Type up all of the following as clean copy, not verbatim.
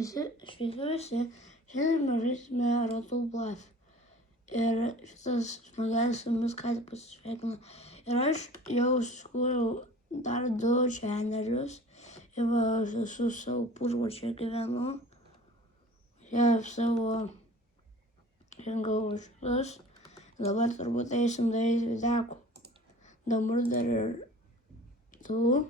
Sveiki visi, šiandien mes žaisime Rotul Bluff. Ir šitas žmogelis su mumis ką tik pasisveikino. Ir aš jau sukūriau dar 2 channelius. Ir va, aš esu savo pusvačią gyvenu. Čia savo rengau šitus. Dabar turbūt eisim daryti videkų. Dabar dar ir tų.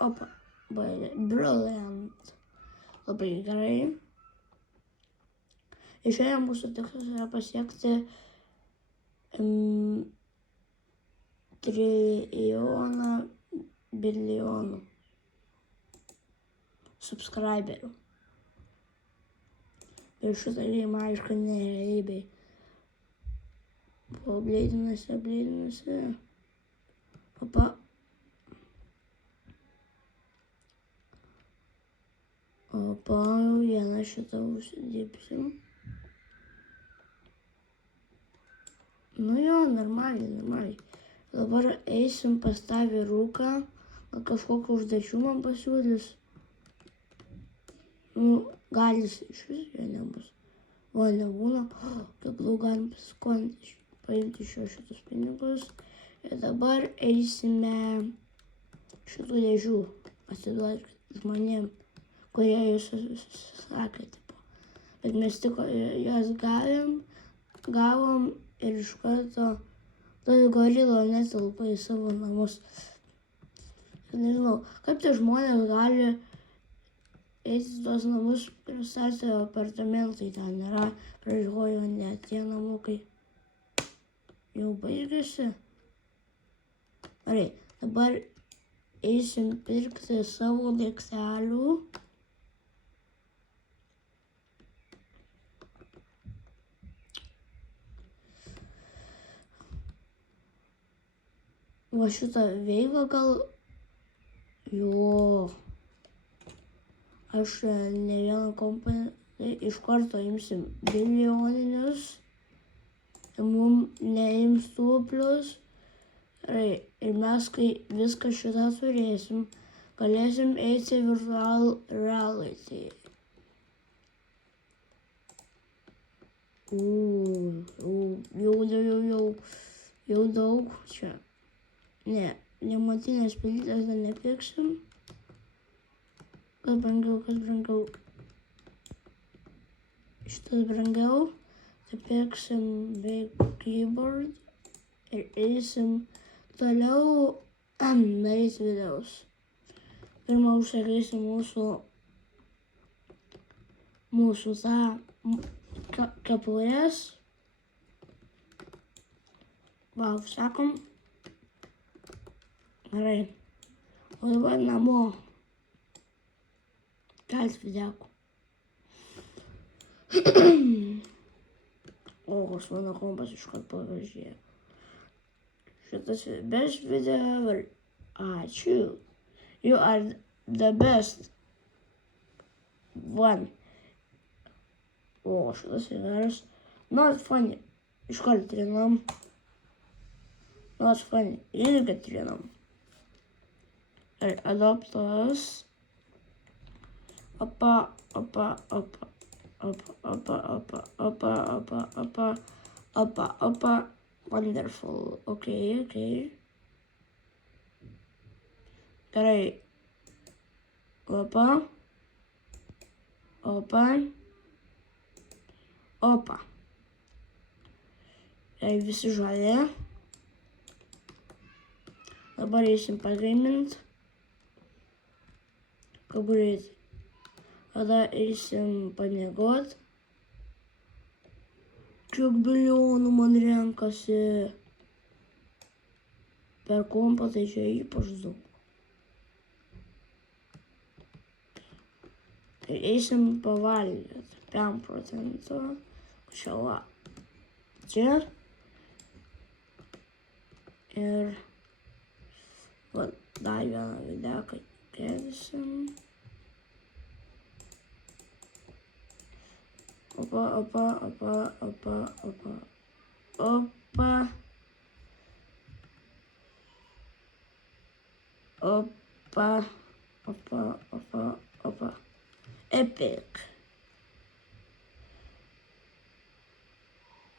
Opa. Brilliant. Labai gerai. Ir šiandien mūsų tikslas yra pasiekti trilijoną bilijonų subscriberių. Ir šitą žaidimą aišku nerealybėj. Bleidinasi. Opa. Vieną šitą užsidirbsim. Nu jo, normaliai. Dabar eisim pas tą vyruką, gal kažkokią užduočių man pasiūlys. Gal jis iš vis jo nebus. O, nebūna, kaip daug galim pasiskolinti. Paimti iš jo šitus pinigus. Ir dabar eisime šitų dėžių atiduoti žmonėm, kurie jūs sakė, tipo. Bet mes tik jas gavom ir iš karto gorila netelpa į savo namus. Nežinau, kaip tie žmonės gali eiti į tos namus, pristatė apartamentai, ten nėra, pražiūrėjo net tie namukai. Jau baigėsi. Gerai, dabar eisim pirkti savo daiktelių. Va šitą veivą gal... Jo. Aš ne vieną kompą iš karto imsim bilijoninius. Mums neims tų plius. Ir mes, kai viską šitą turėsim, galėsim eiti virtual reality. Jau daug čia. Ne, nematinės pelytės dar nepirksim. Kas brangiau. Šitas brangiau. Tai pirksim big keyboard ir eisim toliau daryti videos. Pirmą užsakysim mūsų tą kepurės. Va, užsakom. Gerai. O dabar namo. Kelti videkų. Aš mano kompas iškart pavažiuoja. Šitas best video ever. Ačiū. You are the best one. Šitas geras. Not funny. Iškart trinam. Not funny. Irgi trinam. Adoptas. Opa. Wonderful. Okay. Gerai. Opa. Visi žalė. Dabar eisim pagaimint. Kaburėti. Tada eisim pamiegot. Kiek bilijonų man renkasi. Per kompą tai čia ypač daug. Ir eisim pavalgyti. 5%. Čia va. Čia. Ir va, dar vieną videką kėlisim. Opa. Опа, опа, опа, опа. Epic.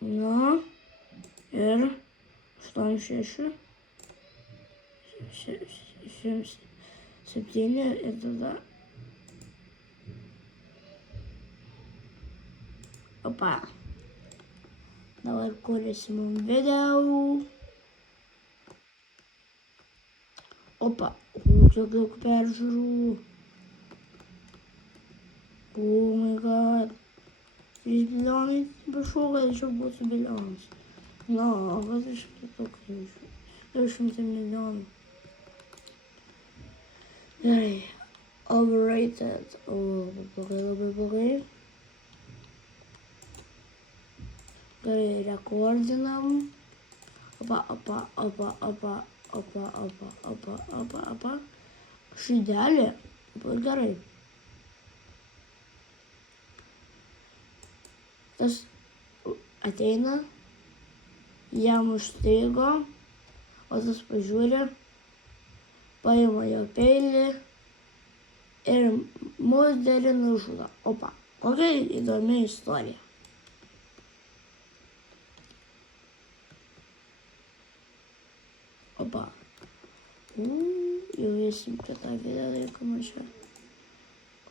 Nu, ir 86, 7 ir tada. Opa. Dabar kuriasi mums video. Opa, kiek daug peržiūrų. Oh my god. 3 milijonai, prašau, kad čia būtų milijonas. Na, bet iš kitokių 200 milijonų. Gerai. Overrated. Labai blogai. Gerai, rekordinam. Opa. Šydelė. Gerai. Tas ateina, jam užstrigo, o tas pažiūri, paima jo peilį ir moterį nužudo. Opa, kokia įdomi istorija. Opa. Jau eisim prie tą video laikomą čia.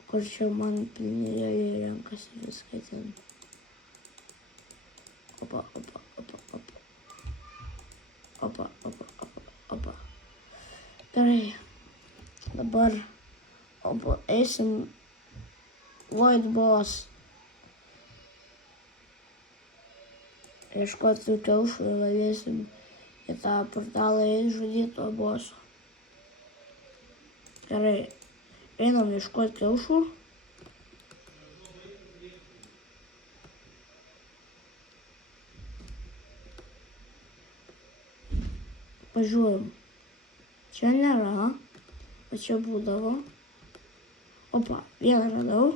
Kur čia man pinigėliai renkasi viską ten. Opa. Gerai. Dabar eisim Void Boss. Ieškoti kiaušų ir galėsim į tą portalą žudyti to boso. Gerai. Einam ieškoti kiaušų. Pažiūrim. Čia nėra, o čia būdavo. Opa, vieną radau.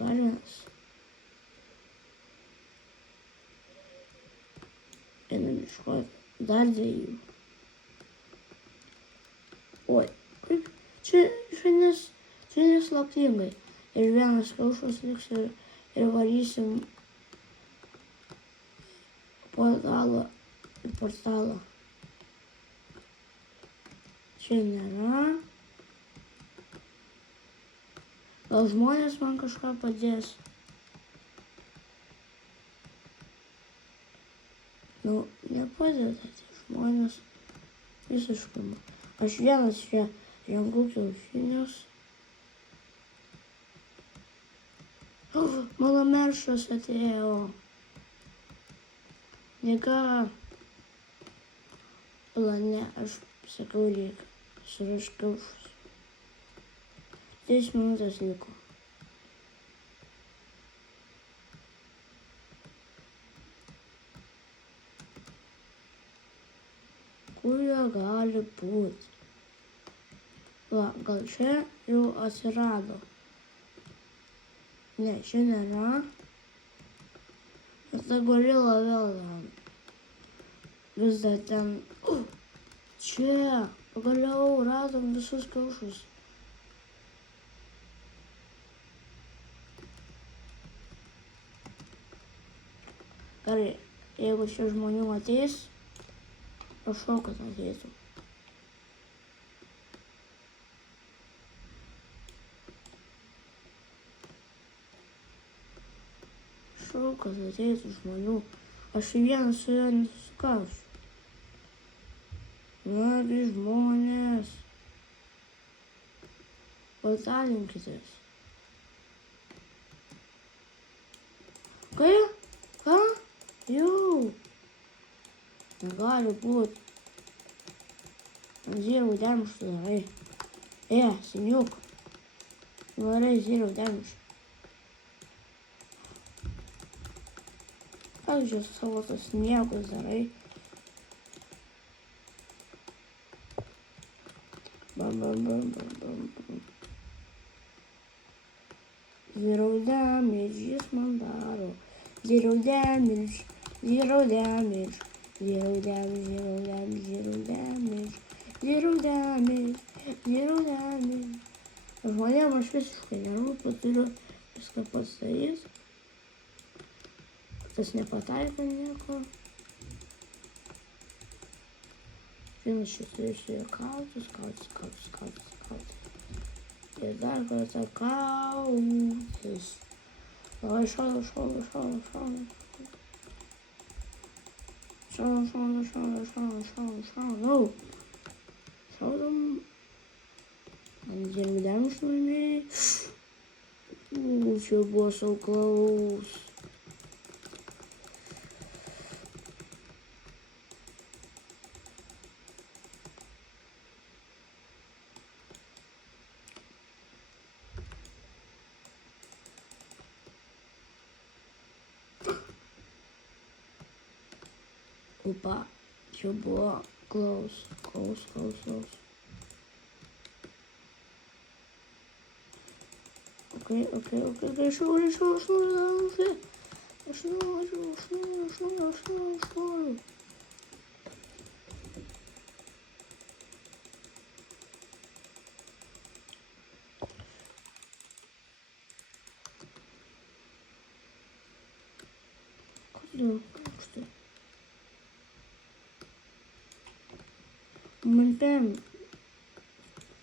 Dar vienas. Einam ieškoti dar 2. Oi, kaip čia neslaptingai. Ir vienas kiaušas liks ir varysim portalą. Čia nėra. Gal žmonės man kažką padės. Nu, nepadeda tie žmonės visiškai. Aš vienas čia renku kiaušinius. Mano meršas atėjo. Nega. Ne, aš sakiau, reikia surašti kiaušus. 3 minutės liko. Kur jie gali būti? Gal čia jau atsirado. Ne, čia nėra. Ir ta gorila vėl ten. Vis dar ten. Čia. Pagaliau radom visus kiaušus. Gerai, jeigu čia žmonių ateis, prašau, kad ateitų. Prašau, kad ateitų žmonių. Aš vienas su juo nesusikausiu. Nagi žmonės. Patalinkitės. Ką? Jau. Negali būti. Zero damage darai. Seniuk. Darai zero damage. Ką čia savo tas sniegus darai? Bam. Zero damage, jis man daro. Zero damage, zero damage. Zero damage, zero damage, zero damage. Zero damage, zero damage. Žmonėm aš visiškai nerūpiu, turiu viską pats darys. Tas nepataiko nieko. Vienas šis turėsiu kautis. Ir dar kartą kautis. Oi, šaunu. Šaudam. And then damage to me. Your boy so close. Opa, your boy close. Okay, sure. Что? Мы там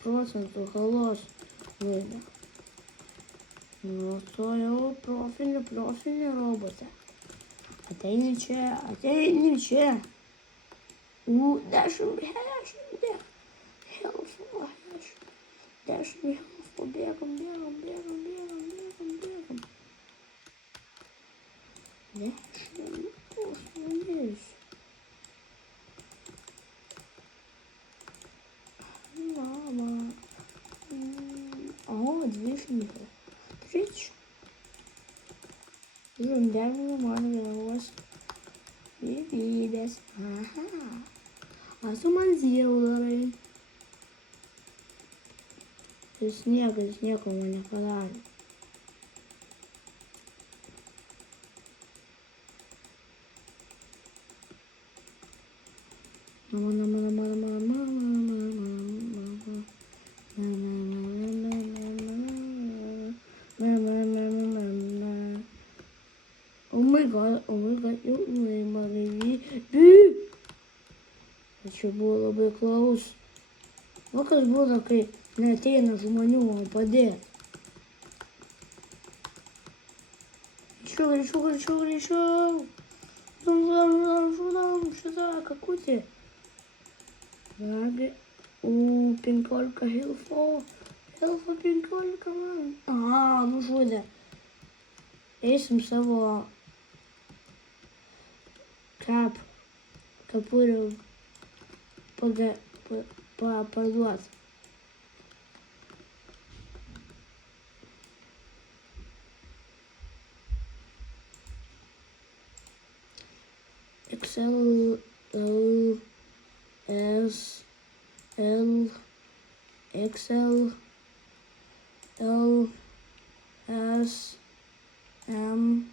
процентов голос видно. Ну, то його профільні роботи. А ти ніче. Дашим хелфу. Дашим хелфу. Бегом. Дашим, остановись. Мама. О, движника. Трич. Дай вас. Бибидес. Ага. А суманзилы. Снег у меня подали. Oh my god, you mother. Čia buvo labai klaus. O kas būna, kai neateina žmonių padėti. Greičiau. Žudam šitą kakutį. Ragi. 15 hilfo. Hilfo 15 man. Aha, nužudė. Eisim savo kepurę parduot. XL, L, S, L, XL, L, S, M.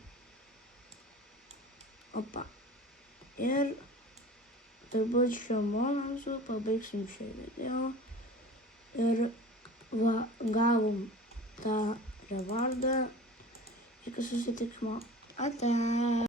Opa. Ir turbūt šiuo momentu pabaigsim šią video. Ir gavom tą revardą. Iki susitikimo. Ate.